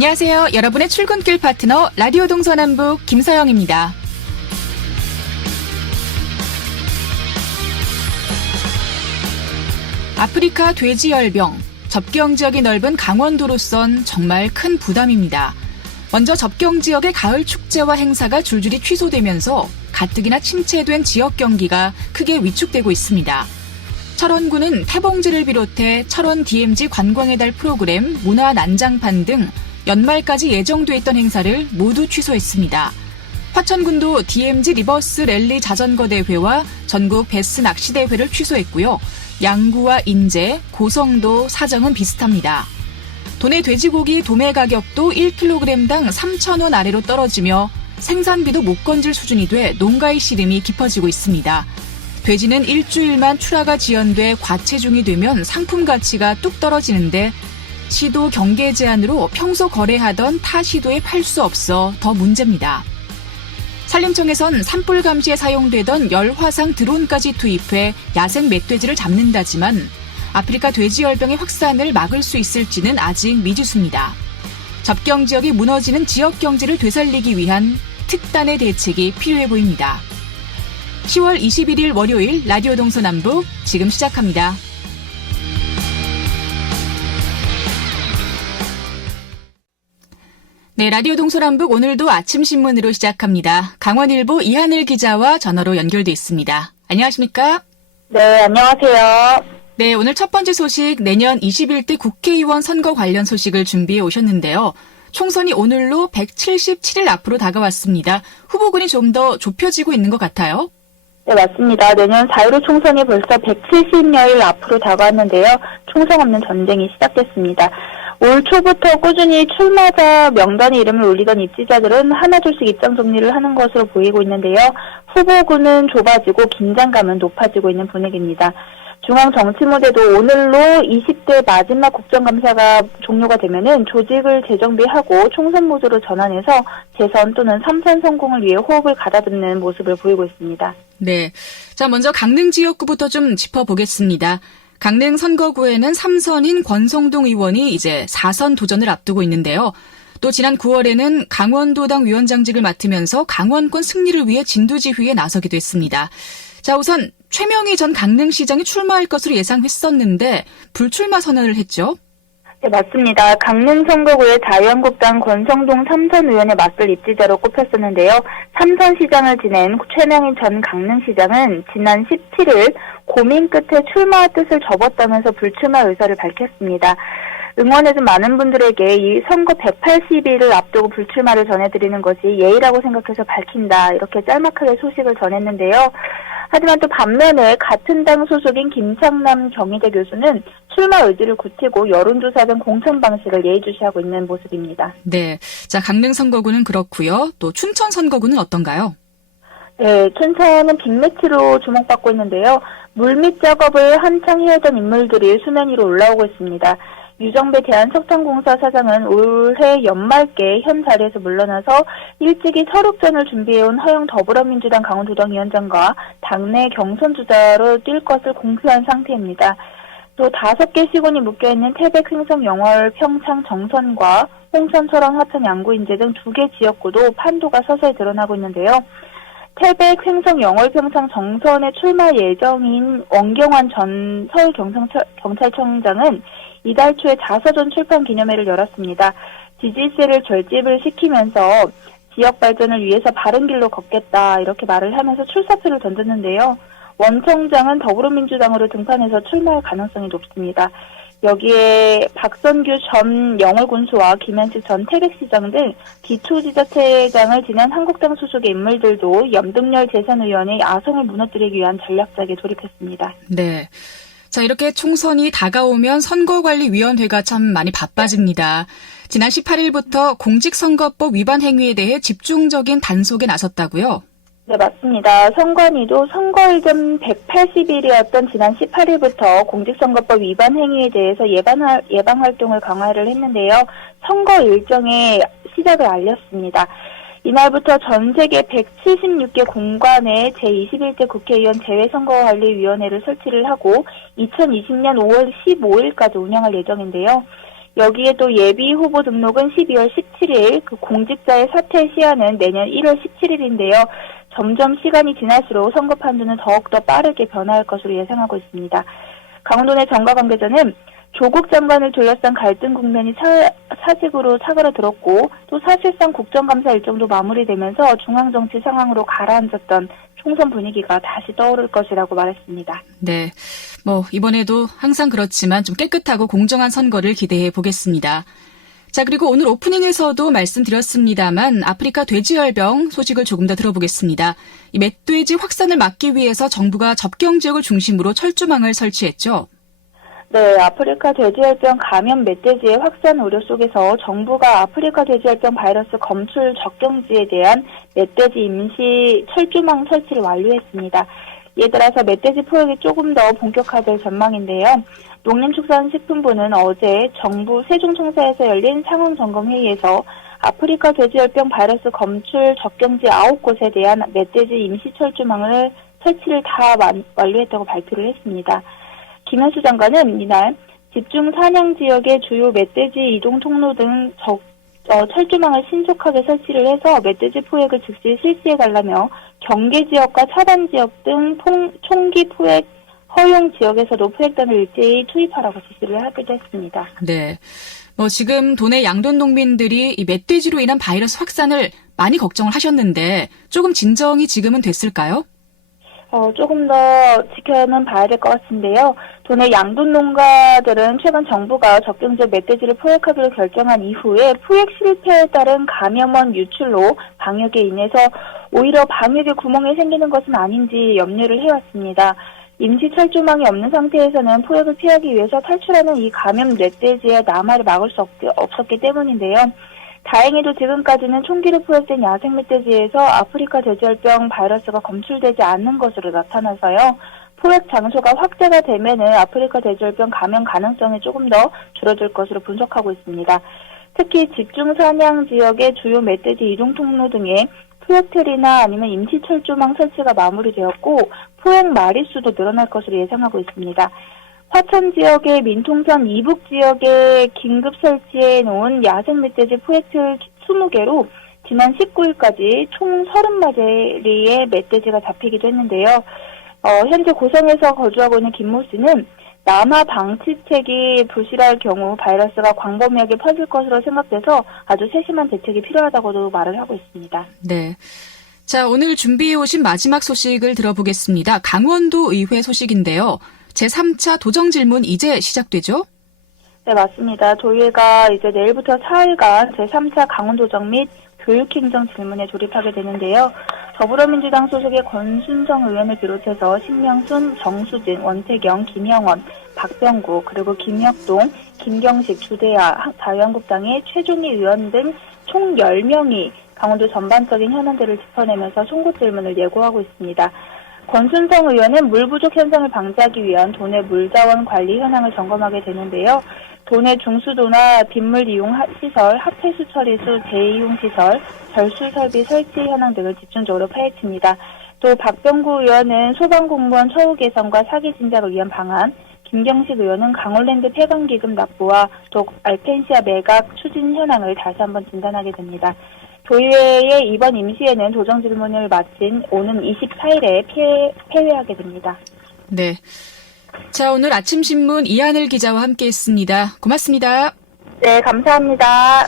안녕하세요. 여러분의 출근길 파트너 라디오 동서남북 김서영입니다. 아프리카 돼지열병, 접경 지역이 넓은 강원도로선 정말 큰 부담입니다. 먼저 접경 지역의 가을 축제와 행사가 줄줄이 취소되면서 가뜩이나 침체된 지역 경기가 크게 위축되고 있습니다. 철원구는 태봉지를 비롯해 철원 DMZ 관광의 달 프로그램, 문화 난장판 등 연말까지 예정돼 있던 행사를 모두 취소했습니다. 화천군도 DMZ 리버스 랠리 자전거 대회와 전국 베스 낚시 대회를 취소했고요. 양구와 인제, 고성도 사정은 비슷합니다. 도내 돼지고기 도매 가격도 1kg당 3,000원 아래로 떨어지며 생산비도 못 건질 수준이 돼 농가의 시름이 깊어지고 있습니다. 돼지는 일주일만 출하가 지연돼 과체중이 되면 상품 가치가 뚝 떨어지는데 시도 경계 제한으로 평소 거래하던 타 시도에 팔 수 없어 더 문제입니다. 산림청에선 산불 감시에 사용되던 열화상 드론까지 투입해 야생 멧돼지를 잡는다지만 아프리카 돼지열병의 확산을 막을 수 있을지는 아직 미지수입니다. 접경 지역이 무너지는 지역 경제를 되살리기 위한 특단의 대책이 필요해 보입니다. 10월 21일 월요일 라디오 동서남북 지금 시작합니다. 네, 라디오 동서남북 오늘도 아침 신문으로 시작합니다. 강원일보 이하늘 기자와 전화로 연결돼 있습니다. 안녕하십니까? 네, 안녕하세요. 네, 오늘 첫 번째 소식 내년 21대 국회의원 선거 관련 소식을 준비해 오셨는데요. 총선이 오늘로 177일 앞으로 다가왔습니다. 후보군이 좀 더 좁혀지고 있는 것 같아요. 네, 맞습니다. 내년 4.15 총선이 벌써 170여일 앞으로 다가왔는데요. 총성 없는 전쟁이 시작됐습니다. 올 초부터 꾸준히 출마자 명단에 이름을 올리던 입지자들은 하나둘씩 입장 정리를 하는 것으로 보이고 있는데요. 후보군은 좁아지고 긴장감은 높아지고 있는 분위기입니다. 중앙정치무대도 오늘로 20대 마지막 국정감사가 종료가 되면은 조직을 재정비하고 총선 모드로 전환해서 재선 또는 3선 성공을 위해 호흡을 가다듬는 모습을 보이고 있습니다. 네. 자, 먼저 강릉 지역구부터 좀 짚어보겠습니다. 강릉 선거구에는 3선인 권성동 의원이 이제 4선 도전을 앞두고 있는데요. 또 지난 9월에는 강원도당 위원장직을 맡으면서 강원권 승리를 위해 진두지휘에 나서기도 했습니다. 자, 우선 최명희 전 강릉시장이 출마할 것으로 예상했었는데 불출마 선언을 했죠. 네, 맞습니다. 강릉 선거구의 자유한국당 권성동 3선 의원의 맞설 입지자로 꼽혔었는데요. 3선 시장을 지낸 최명희 전 강릉시장은 지난 17일 고민 끝에 출마 뜻을 접었다면서 불출마 의사를 밝혔습니다. 응원해준 많은 분들에게 이 선거 180일을 앞두고 불출마를 전해드리는 것이 예의라고 생각해서 밝힌다. 이렇게 짤막하게 소식을 전했는데요. 하지만 또 반면에 같은 당 소속인 김창남 경희대 교수는 출마 의지를 굳히고 여론조사 등 공천 방식을 예의주시하고 있는 모습입니다. 네, 자 강릉 선거구는 그렇고요. 또 춘천 선거구는 어떤가요? 네, 춘천은 빅매치로 주목받고 있는데요. 물밑 작업을 한창 해오던 인물들이 수면 위로 올라오고 있습니다. 유정배 대한석탄공사 사장은 올해 연말께 현 자리에서 물러나서 일찍이 서륙전을 준비해온 허영 더불어민주당 강원도당 위원장과 당내 경선 주자로 뛸 것을 공표한 상태입니다. 또 5개 시군이 묶여있는 태백, 횡성, 영월, 평창, 정선과 홍천, 철원, 화천, 양구, 인제 등 2개 지역구도 판도가 서서히 드러나고 있는데요. 태백, 횡성, 영월, 평창, 정선에 출마 예정인 원경환 전 서울경찰청장은 이달 초에 자서전 출판 기념회를 열었습니다. 지지세를 결집을 시키면서 지역 발전을 위해서 바른 길로 걷겠다 이렇게 말을 하면서 출사표를 던졌는데요. 원 청장은 더불어민주당으로 등판해서 출마할 가능성이 높습니다. 여기에 박선규 전 영월군수와 김현식 전 태백시장 등 기초지자체장을 지낸 한국당 소속의 인물들도 염동열 재선의원의 아성을 무너뜨리기 위한 전략작에 돌입했습니다. 네. 자, 이렇게 총선이 다가오면 선거관리위원회가 참 많이 바빠집니다. 지난 18일부터 공직선거법 위반 행위에 대해 집중적인 단속에 나섰다고요? 네, 맞습니다. 선관위도 선거일 전 180일이었던 지난 18일부터 공직선거법 위반 행위에 대해서 예방활동을 강화를 했는데요. 선거 일정의 시작을 알렸습니다. 이날부터 전 세계 176개 공관에 제21대 국회의원 재외선거관리위원회를 설치를 하고 2020년 5월 15일까지 운영할 예정인데요. 여기에 또 예비 후보 등록은 12월 17일, 그 공직자의 사퇴 시한은 내년 1월 17일인데요. 점점 시간이 지날수록 선거 판도는 더욱더 빠르게 변화할 것으로 예상하고 있습니다. 강원도 내 정가 관계자는 조국 장관을 둘러싼 갈등 국면이 사직으로 사그라들었고 또 사실상 국정감사 일정도 마무리되면서 중앙정치 상황으로 가라앉았던 총선 분위기가 다시 떠오를 것이라고 말했습니다. 네, 이번에도 항상 그렇지만 좀 깨끗하고 공정한 선거를 기대해 보겠습니다. 자, 그리고 오늘 오프닝에서도 말씀드렸습니다만 아프리카 돼지열병 소식을 조금 더 들어보겠습니다. 이 멧돼지 확산을 막기 위해서 정부가 접경 지역을 중심으로 철조망을 설치했죠. 네, 아프리카 돼지열병 감염 멧돼지의 확산 우려 속에서 정부가 아프리카 돼지열병 바이러스 검출 접경지에 대한 멧돼지 임시 철조망 설치를 완료했습니다. 이에 따라서 멧돼지 포획이 조금 더 본격화될 전망인데요. 농림축산식품부는 어제 정부 세종청사에서 열린 상황점검회의에서 아프리카 돼지열병 바이러스 검출 접경지 9곳에 대한 멧돼지 임시 철조망을 설치를 다 완료했다고 발표를 했습니다. 김현수 장관은 이날 집중 사냥 지역의 주요 멧돼지 이동 통로 등 철조망을 신속하게 설치를 해서 멧돼지 포획을 즉시 실시해달라며 경계 지역과 차단 지역 등 총기 포획 허용 지역에서도 포획단을 일제히 투입하라고 지시를 하기도 했습니다. 네, 지금 도내 양돈 농민들이 이 멧돼지로 인한 바이러스 확산을 많이 걱정을 하셨는데 조금 진정이 지금은 됐을까요? 조금 더 지켜는 봐야 될 것 같은데요. 도내 양돈 농가들은 최근 정부가 접경지역 멧돼지를 포획하기로 결정한 이후에 포획 실패에 따른 감염원 유출로 방역에 인해서 오히려 방역에 구멍이 생기는 것은 아닌지 염려를 해왔습니다. 임시 철조망이 없는 상태에서는 포획을 피하기 위해서 탈출하는 이 감염 멧돼지의 남하를 막을 수 없었기 때문인데요. 다행히도 지금까지는 총기로 포획된 야생 멧돼지에서 아프리카 돼지열병 바이러스가 검출되지 않는 것으로 나타나서요. 포획 장소가 확대가 되면은 아프리카 돼지열병 감염 가능성이 조금 더 줄어들 것으로 분석하고 있습니다. 특히 집중 사냥 지역의 주요 멧돼지 이동 통로 등에 포획틀이나 아니면 임시 철조망 설치가 마무리되었고 포획 마리수도 늘어날 것으로 예상하고 있습니다. 화천 지역의 민통선 이북 지역에 긴급 설치해 놓은 야생 멧돼지 포획틀 20개로 지난 19일까지 총 30마리의 멧돼지가 잡히기도 했는데요. 현재 고성에서 거주하고 있는 김모 씨는 남하 방치책이 부실할 경우 바이러스가 광범위하게 퍼질 것으로 생각돼서 아주 세심한 대책이 필요하다고도 말을 하고 있습니다. 네. 자, 오늘 준비해 오신 마지막 소식을 들어보겠습니다. 강원도 의회 소식인데요. 제3차 도정 질문 이제 시작되죠? 네, 맞습니다. 도의회가 이제 내일부터 4일간 제3차 강원도정 및 교육행정 질문에 돌입하게 되는데요. 더불어민주당 소속의 권순정 의원을 비롯해서 신명순, 정수진, 원태경, 김영원, 박병구, 그리고 김혁동, 김경식, 주대하, 자유한국당의 최종희 의원 등 총 10명이 강원도 전반적인 현안들을 짚어내면서 송곳 질문을 예고하고 있습니다. 권순정 의원은 물 부족 현상을 방지하기 위한 도내 물자원 관리 현황을 점검하게 되는데요. 도내 중수도나 빗물 이용 시설, 하폐수 처리수 재이용 시설, 절수 설비 설치 현황 등을 집중적으로 파헤칩니다. 또 박병구 의원은 소방공무원 처우 개선과 사기 진작을 위한 방안, 김경식 의원은 강원랜드 폐광기금 납부와 또 알펜시아 매각 추진 현황을 다시 한번 진단하게 됩니다. 도의회의 이번 임시회는 도정 질문을 마친 오는 24일에 폐회하게 됩니다. 네. 자, 오늘 아침신문 이하늘 기자와 함께했습니다. 고맙습니다. 네, 감사합니다.